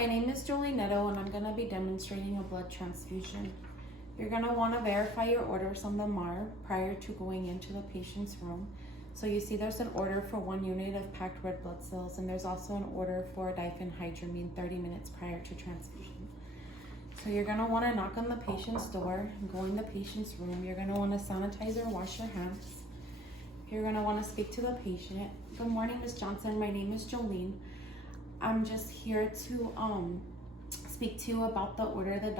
My name is Julie Netto and I'm going to be demonstrating a blood transfusion. You're going to want to verify your orders on the MAR prior to going into the patient's room. So you see there's an order for 1 unit of packed red blood cells, and there's also an order for diphenhydramine 30 minutes prior to transfusion. So you're going to want to knock on the patient's door and go in the patient's room. You're going to want to sanitize or wash your hands. You're going to want to speak to the patient. Good morning, Ms. Johnson. My name is Jolene. I'm just here to speak to you about the order the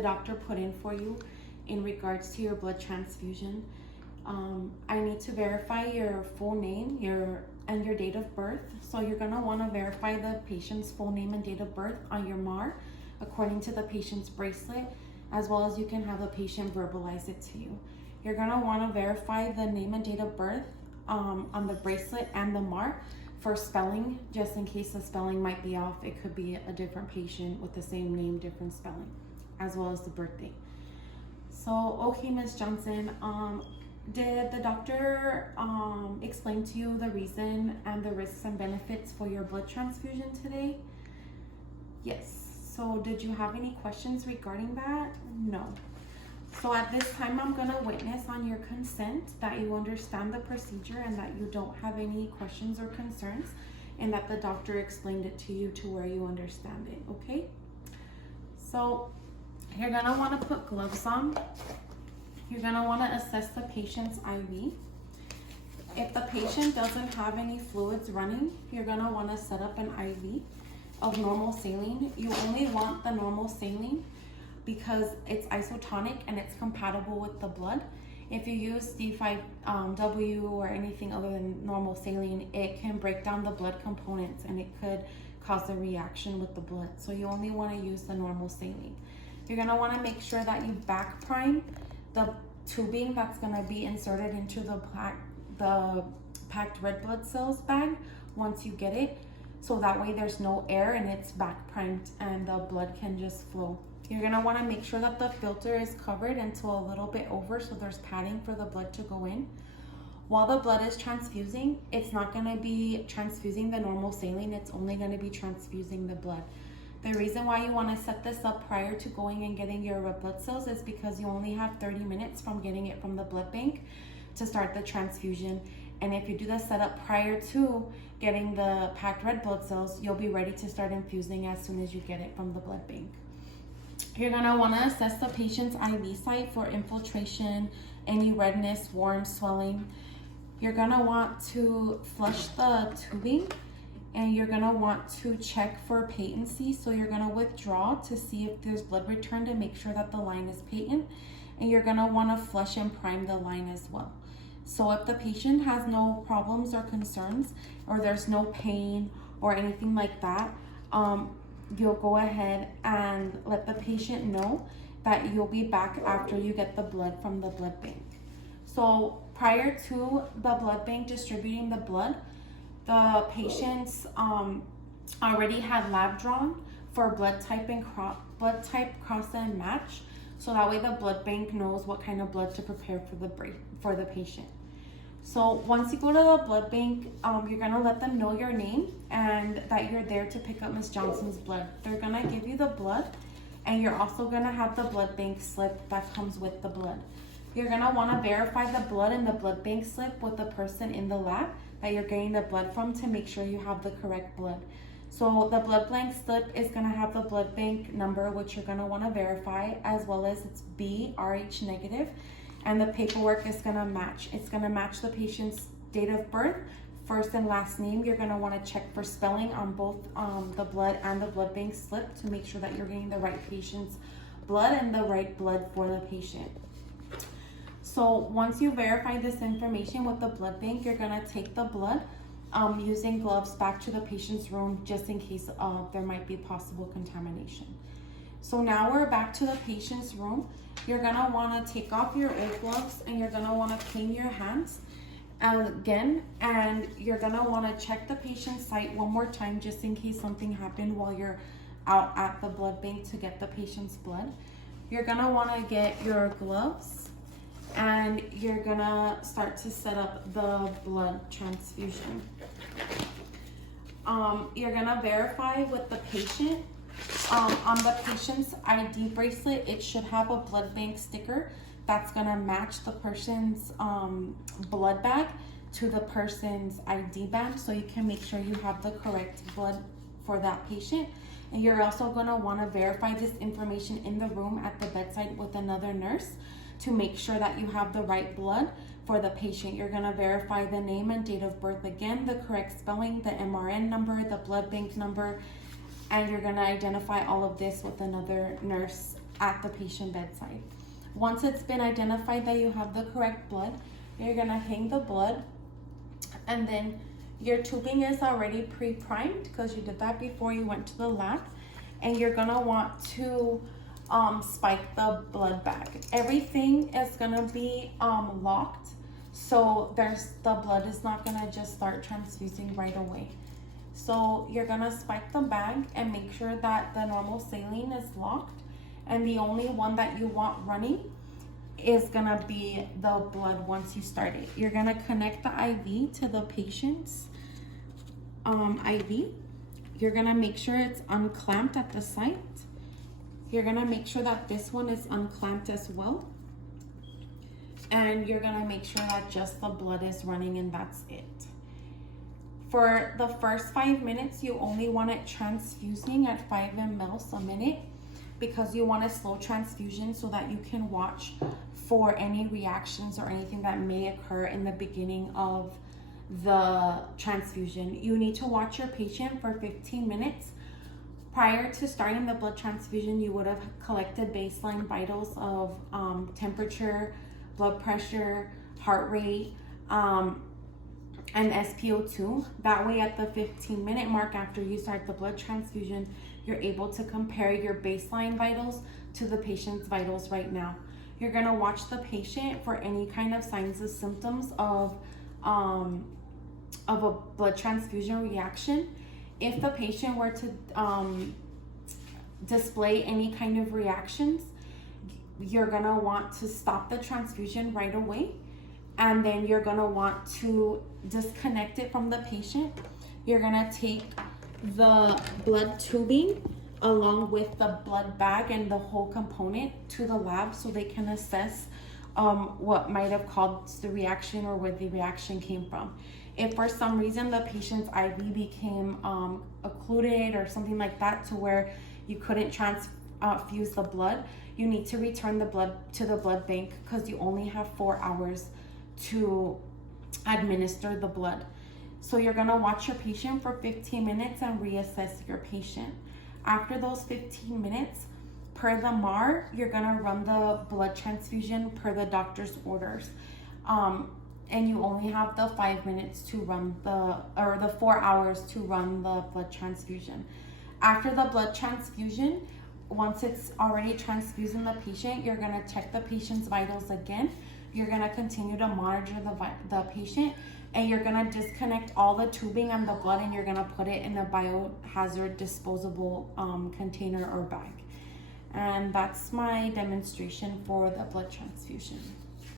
doctor put in for you in regards to your blood transfusion. I need to verify your full name and your date of birth. So you're going to want to verify the patient's full name and date of birth on your MAR according to the patient's bracelet, as well as you can have the patient verbalize it to you. You're going to want to verify the name and date of birth on the bracelet and the MAR for spelling, just in case the spelling might be off. It could be a different patient with the same name, different spelling, as well as the birthday. So, okay, Ms. Johnson, did the doctor explain to you the reason and the risks and benefits for your blood transfusion today? Yes. So did you have any questions regarding that? No. So at this time, I'm going to witness on your consent that you understand the procedure and that you don't have any questions or concerns, and that the doctor explained it to you to where you understand it, okay? So you're going to want to put gloves on. You're going to want to assess the patient's IV. If the patient doesn't have any fluids running, you're going to want to set up an IV of normal saline. You only want the normal saline because it's isotonic and it's compatible with the blood. If you use D5W or anything other than normal saline, it can break down the blood components and it could cause a reaction with the blood. So you only want to use the normal saline. You're going to want to make sure that you back prime the tubing that's going to be inserted into the packed red blood cells bag once you get it. So that way there's no air and it's back primed and the blood can just flow. You're going to want to make sure that the filter is covered until a little bit over, so there's padding for the blood to go in. While the blood is transfusing, it's not going to be transfusing the normal saline, it's only going to be transfusing the blood. The reason why you want to set this up prior to going and getting your red blood cells is because you only have 30 minutes from getting it from the blood bank to start the transfusion. And if you do the setup prior to getting the packed red blood cells, you'll be ready to start infusing as soon as you get it from the blood bank. You're going to want to assess the patient's IV site for infiltration, any redness, warm, swelling. You're going to want to flush the tubing, and you're going to want to check for patency. So you're going to withdraw to see if there's blood return to make sure that the line is patent, and you're going to want to flush and prime the line as well. So if the patient has no problems or concerns, or there's no pain or anything like that, you'll go ahead and let the patient know that you'll be back after you get the blood from the blood bank. So prior to the blood bank distributing the blood, the patients already had lab drawn for blood type, cross and match, so that way the blood bank knows what kind of blood to prepare for the patient. So once you go to the blood bank, you're going to let them know your name and that you're there to pick up Ms. Johnson's blood. They're going to give you the blood, and you're also going to have the blood bank slip that comes with the blood. You're going to want to verify the blood in the blood bank slip with the person in the lab that you're getting the blood from to make sure you have the correct blood. So the blood bank slip is going to have the blood bank number, which you're going to want to verify, as well as it's BRH negative. And the paperwork is going to match. It's going to match the patient's date of birth, first and last name. You're going to want to check for spelling on both the blood and the blood bank slip to make sure that you're getting the right patient's blood and the right blood for the patient. So once you verify this information with the blood bank, you're going to take the blood using gloves back to the patient's room just in case there might be possible contamination. So now we're back to the patient's room. You're going to want to take off your old gloves and you're going to want to clean your hands again, and you're going to want to check the patient's site one more time just in case something happened while you're out at the blood bank to get the patient's blood. You're going to want to get your gloves and you're going to start to set up the blood transfusion. you're gonna verify with the patient. On the patient's ID bracelet, it should have a blood bank sticker that's gonna match the person's blood bag to the person's ID bag, so you can make sure you have the correct blood for that patient. And you're also gonna wanna verify this information in the room at the bedside with another nurse to make sure that you have the right blood for the patient. You're gonna verify the name and date of birth again, the correct spelling, the MRN number, the blood bank number, and you're gonna identify all of this with another nurse at the patient bedside. Once it's been identified that you have the correct blood, you're gonna hang the blood, and then your tubing is already pre-primed because you did that before you went to the lab, and you're gonna want to spike the blood bag. Everything is gonna be locked, so the blood is not gonna just start transfusing right away. So you're gonna spike the bag and make sure that the normal saline is locked, and the only one that you want running is gonna be the blood once you start it. You're gonna connect the IV to the patient's IV. You're gonna make sure it's unclamped at the site. You're gonna make sure that this one is unclamped as well. And you're gonna make sure that just the blood is running, and that's it. For the first 5 minutes, you only want it transfusing at 5 mL a minute because you want a slow transfusion so that you can watch for any reactions or anything that may occur in the beginning of the transfusion. You need to watch your patient for 15 minutes. Prior to starting the blood transfusion, you would have collected baseline vitals of temperature, blood pressure, heart rate, and SpO2. That way at the 15-minute mark after you start the blood transfusion, you're able to compare your baseline vitals to the patient's vitals right now. You're gonna watch the patient for any kind of signs or symptoms of a blood transfusion reaction. If the patient were to display any kind of reactions, you're gonna want to stop the transfusion right away, and then you're gonna want to disconnect it from the patient. You're gonna take the blood tubing along with the blood bag and the whole component to the lab so they can assess what might have caused the reaction or where the reaction came from. If for some reason the patient's IV became occluded or something like that to where you couldn't transfuse the blood, you need to return the blood to the blood bank because you only have 4 hours to administer the blood. So you're gonna watch your patient for 15 minutes and reassess your patient. After those 15 minutes, per the MAR, you're gonna run the blood transfusion per the doctor's orders. And you only have the 5 minutes to run the 4 hours to run the blood transfusion. After the blood transfusion, once it's already transfusing the patient, you're gonna check the patient's vitals again. You're gonna continue to monitor the patient, and you're gonna disconnect all the tubing and the blood, and you're gonna put it in a biohazard disposable container or bag. And that's my demonstration for the blood transfusion.